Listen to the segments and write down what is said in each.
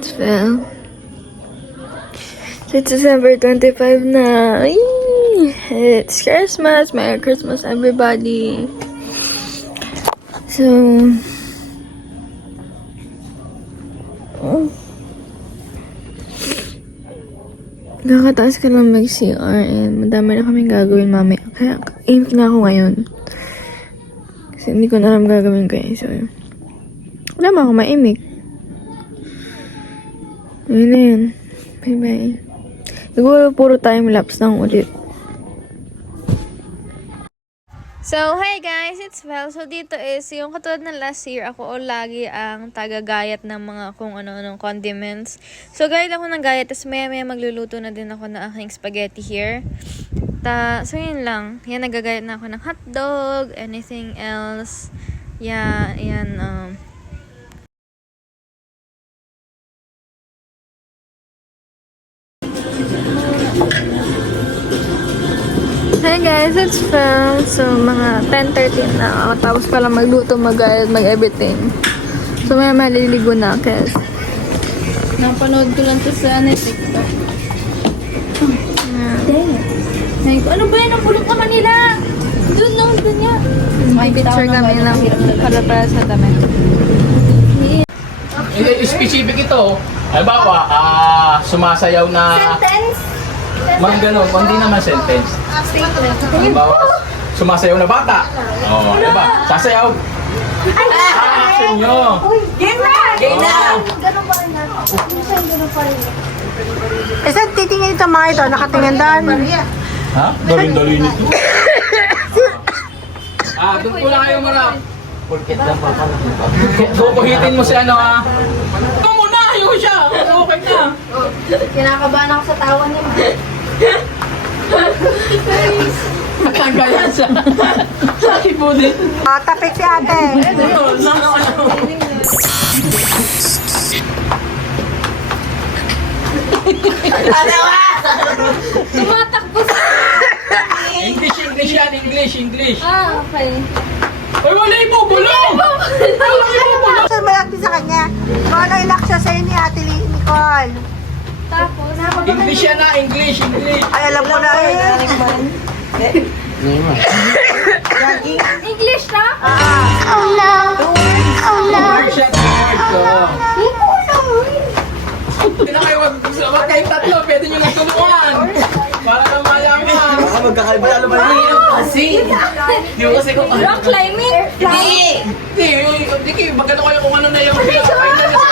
it's Phil. So it's December 25 na. Eee! It's Christmas. Merry Christmas, everybody. So, kakataas ka lang mag-CR and madami na kaming gagawin mamaya. Kaya, aim na ako ngayon. Kasi hindi ko na alam gagawin ko eh. So, wala mo ako maimik. Yun na yun. Bye-bye. Siguro puro time-lapse lang ulit. So, hi guys! It's Val. So, dito is, yung katulad ng last year, ako lagi ang tagagayat ng mga kung ano-anong condiments. So, gayat ako ng gayat, tapos maya-maya magluluto na din ako ng aking spaghetti here. So, yun lang. Yan, nagagayat na ako ng hotdog, anything else. Yeah, yan, Hey guys, it's Phil. So, mga 10:13 na. Tapos pala magluto, mag-everything. So, may maliligo na kasi napanood ko lang to sa TikTok. Ano ba yan? Ang bulok naman nila! Doon niya. May picture kami lang para sa damit. Hindi, specific ito. Halimbawa, sumasayaw na... Sentence? Mga ganon, hindi naman sentence. Halimbawa, sumasayaw na bata. Oo, diba? Sasayaw. Action nyo. Game na! Game na! Ganun pa rin natin. Minsan ganun pa rin. Eh, saan titingin ito mga ito? Nakatingin doon. Ha? Dali nito. Doon ko lang kayo marap. Kukuhitin mo si ano ha. Ito muna, ayaw siya. Okay na. Kinakabahan ako sa tawa niya. Matanggalan siya. Saki po din. Tapik si ate. Tumatakbo sa... English yan, English. Okay. Ay, wala ibubulong! Saan mo lang din sa kanya? Wala ilak siya sa'yo ni ate Nicole. Tapos, English yan na, English. Ay, alam ko na eh. English na? Word siya, word ko. Hindi na kayo, wag kayong tatlo, pwede nyo lang tulungan. Para na malaman. Magkakaiba lalo ba niyo? Kasi, di mo kasi kung Rock climbing? Hindi kayo, magkano kayo kung ano na yung pinapakain na sa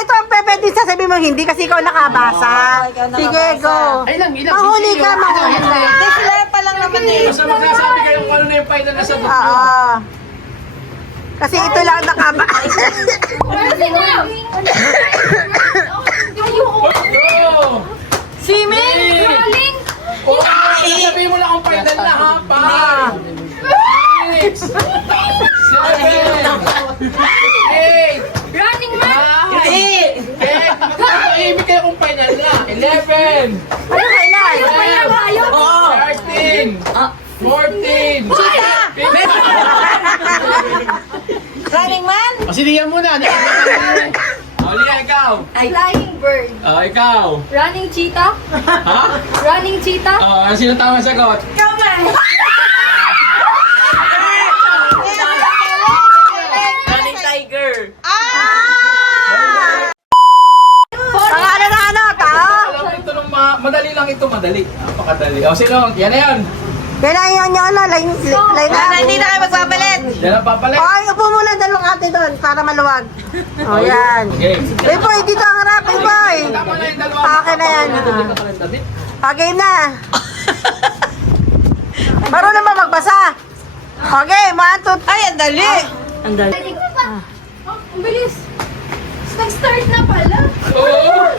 Ito ang pwede sasabihin mo hindi kasi ikaw nakabasa. Sige, go. ilang. Mahuli ka, mahuli. Sila pa lang naman eh. Basta magsasabi kayo kung ano na yung final na sa book nyo. Oo. Kasi ito lang nakabasa. Ano sila? Go! Swimming? Crawling? Sabihin mo lang kung final na ha. 5, 6, 7, 8, Running man? Hindi! Ibig kayo kung final na. 11, Ano kailan? Ayaw. 13, 14, 15. Running man? Pasilihan muna. Liya, ikaw. Flying bird. Ikaw. Running cheetah? Ha? Running cheetah? Sino tama sagot? Ikaw man. Running tiger. Ano, tao? Alam mo ito nung madali lang ito, madali. Napakadali. Sino? Yan na yan. Kailan yun yun, line up. Hindi na kayo magpapalit. Yan ang papalit. Ay, upo muna dalawang ate doon para maluwag. O, yan. Okay. Boy, dito ang harap, boy. Tama na yung dalawa. Okay na yan. Okay na. Marunong ba magbasa? Okay, matut. Ay, ang dali. Ang dali. Ang bilis. Nag-start na pala. Oo.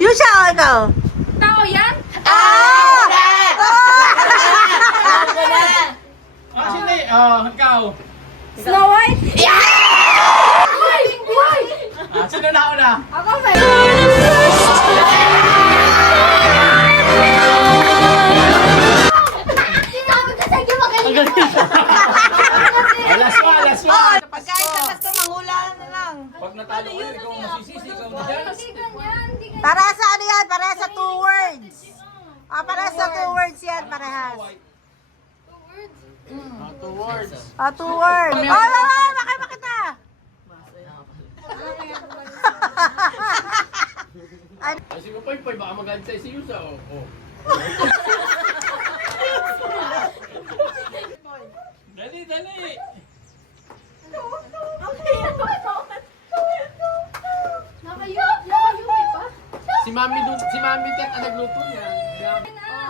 Yun siya, o ikaw. Tao yan? Sino eh? Ikaw. Snow White? Why? Sino na una? Ako ba? Sinabi ko sa'yo magaling. Alas talo kayo, ikaw ang masisisi, ikaw ang madyas. Hindi ganyan, hindi ganyan. Para sa ano yan? Para sa 2 words. Para sa 2 words yan, parehas. 2 words. 2 words. Oh, bakit makita? Ay, si Poy, baka magalit sa'yo si Yusa, oh. Dali, dali. Nakayuwi pa. Si Mami Tet ang nagluto niya.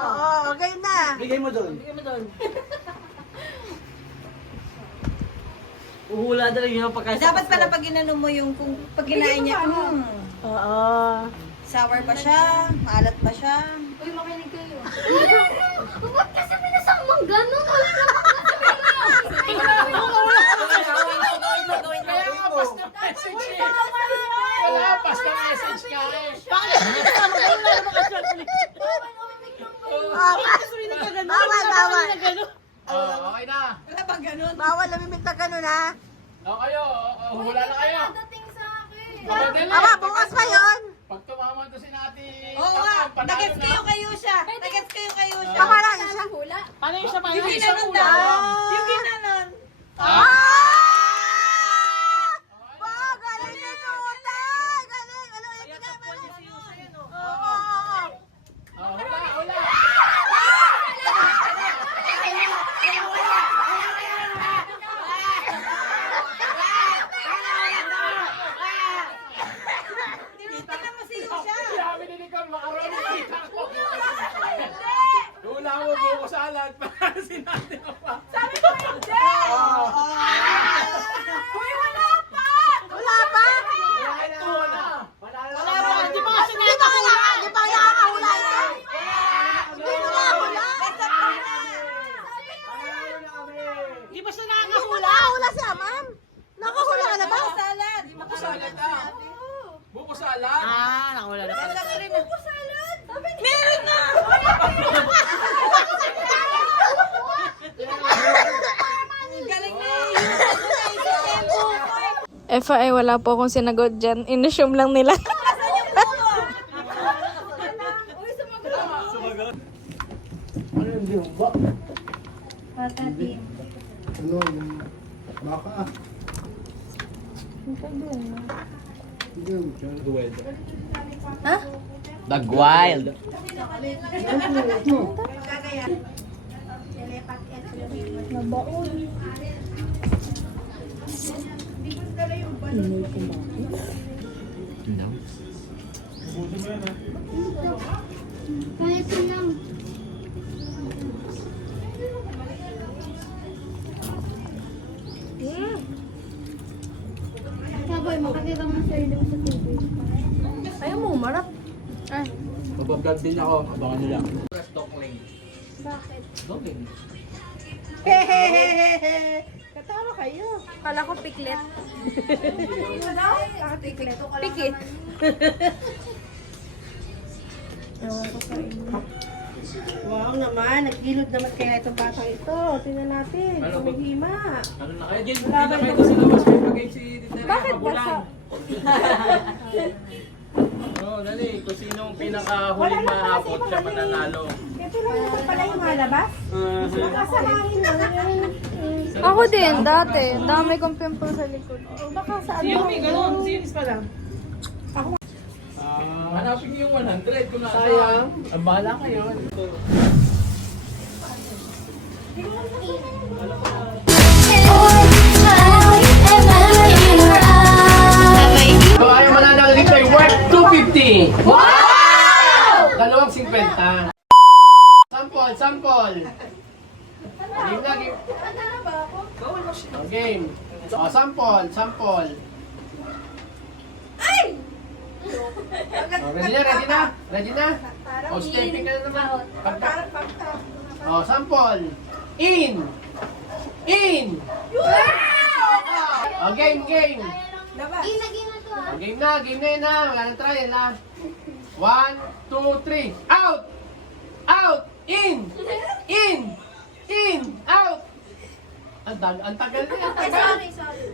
Oo, okay na. Bigay mo doon. Uhula na lang yung pagkain. Dapat pala pag inano mo yung kung pag kinain niya, Oo. sour ba siya, maalat ba siya. Uy, makinig kayo. Ba't kasi pinasang mong gano'n? Wala naman kasi Kaya nga pas na message eh. Wala, pas na message ka eh. Bawal. Okay na. Wala bang ganun? Bawal namimit na ganun, ha? Kayo, hula na kayo. dating sa akin. Madali. Aba, bukas pa yun. Pag tumama to si Nati, Oo nga, panalo nagets na. kayo kayo siya. Nagets kayo kayo siya. Tama lang siya. Hula. Yung ginanon daw. Yung ginanon. Ah! Wow, galing na Tuta! Galing! Ano, ibigay mo na. Oo. Hula. Tinitingnan mo si Yusha. Sabi ni Nicole, makaroni kita ko. Hula mo, buko salad para si Nati pa. Wala pa? Ito na. Di ba nakakahula ito? Hindi mo nakahula? Di ba siya Nakahula siya, ma'am? Nakahula ka na ba? salad? Buko salad ah. Buko salad. Meron na! Galing na eh. FYI, wala po akong sinagot dyan. Inassume lang nila. Dog Wild. Kahit lang. Kaboy, makatira mo sa ilong sa TV. Ayaw mo, umarap. Mabablog din ako, abangan nila. Bakit? Hehehehe. Katawa kayo. Kala ko piklet. Pikit. Wow naman, nagilod naman kaya itong batang ito. Tingnan natin, Ano ba? kumihima. Ano na kayo? Hindi na kayo kasi labas kayo mag-game si Titera. Bakit ba sa... Oo, dali. Kung sinong pinakahuling maabot siya mananalo. Ito lang naman pala yung malabas. Nakasamahin lang yun. Ako din, dati. Dami kong pimple sa likod. Baka sa ano. Hanapin niyo yung 100 kung nasaan. Ang bahala kayo. So, ayaw mananalo dito ay worth 250. Wow! Dalawang 50. Sample. Game na, game. Game. O, sample. Ready na? O, stepping ka na naman. O, sample. In. O, game. Ginagin na to ah. O, game na yun na. Wala nang trial na. 1, 2, 3. Out! In! Out! Ang tagal niya. Sorry.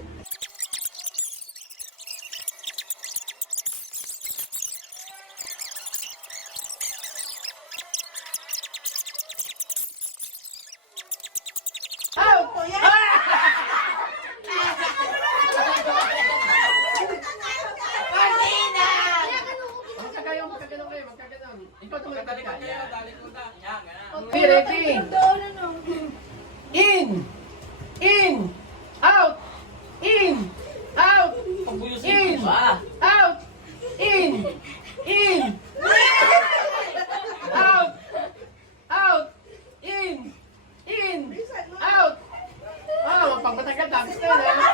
Talikod kayo, talikod na. Yan, yan. Okay, ready? In! In! Out! In! Out! In! Out! In! In! Out! Out! In! In! Out! Ah, mapagpatagal tapos na yun, ha?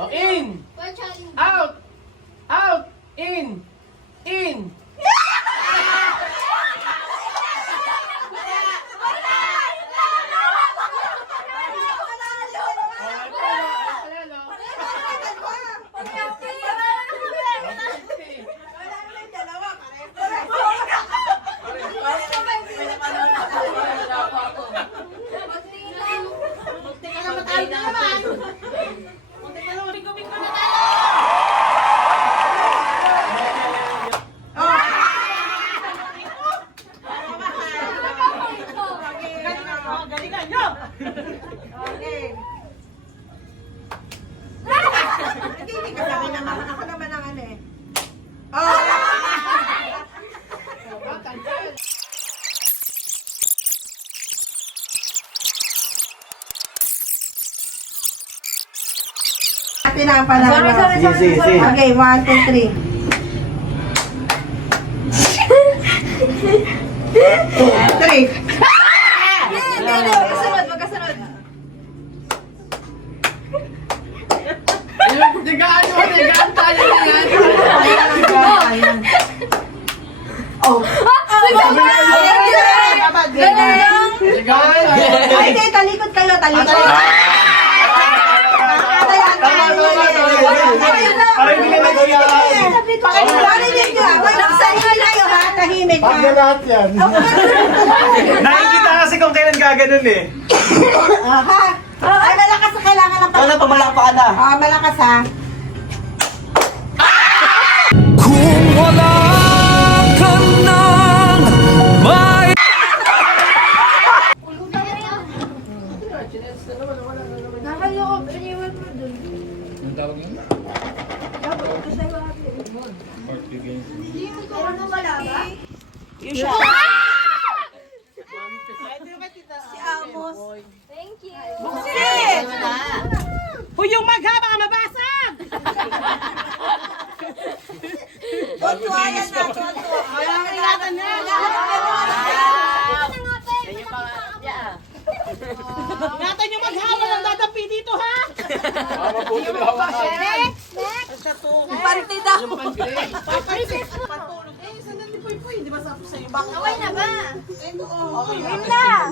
Oh, in! Out! Out! In! In! Galingan nyo! Okay. Hindi ka sabi naman. Ako naman ang ano eh. Ate na ang panalo. Sige. Okay, 1, 2, 3. 3. Digaan tayo na yan. Ay, hindi, talikod kayo, talikod. Parinig nyo, magsasayo kayo ha, tahimik ha. lahat yan. Nakikita kasi kung kailan gaganon eh. Ha? Ay, malakas na kailangan ng Wala pa, malakpakan na. malakas ha. Kung wala ka nang may Yung tawag yun? Huy, yung magha, baka mabasag! Tuwa yan na, tuwa. Ingatan na! Ingatan yung magha, walang dadapi dito, ha? Mabuti na hawakan. Partida. Papaisip! Patulog. Eh, saan ni Puy Puy? Di ba sapo sa'yo? Bakit? Okay na ba? Yun na.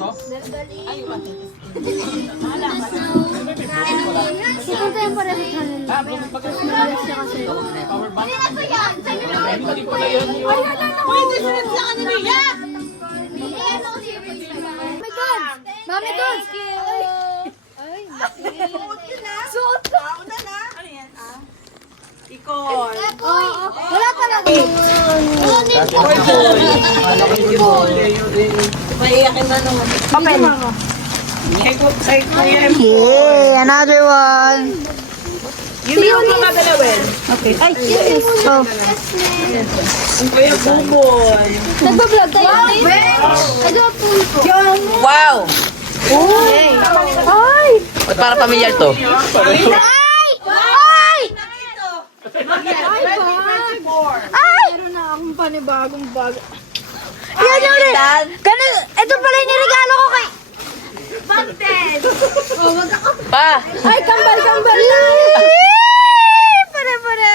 Ito yung para sa channel. Power bank. Hindi na ko yan. Sa'yo na. Hindi ko na yun yung... Uy, di sunod sa kanila yan! Ayan ako si Oh my God! Mami God! Ay, suot ko! Ikon. Wala talaga. Wala din po. Yay, another one. Yung meron mo magalawin. Ay, oh. Kuya Buboy. Nagbablog tayo. Wow, I do a full ko. Wow! Ay! Ba't para pamilyar to? Ay! Ay! Ay! Meron na akong panibagong bag. Yan yung ito pala yung niregalo ko kay... Bagtes! Oh, wag ako. Pa! Ay, kambal na! Pare-pare!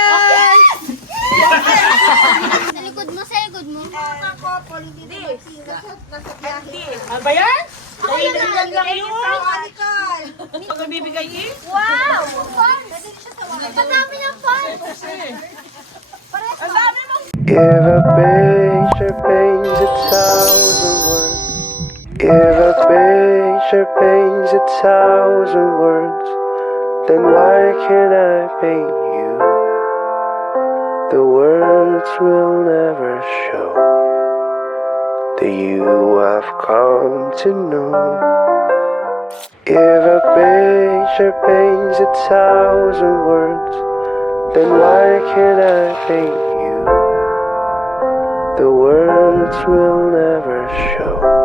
Sa likod mo, sa likod mo. Ako, politiko. Nasa biyahe. Ano ba yan? Ay, lang yun! Nicole. Pag nagbibigay eh? Wow! Fun! Ang dami ng fun! Ang dami mong... If a picture paints 1,000 words, if a picture paints 1,000 words, then why can't I paint you? The words will never show the you I've come to know. If a picture paints 1,000 words, then why can't I paint you? the words will never show.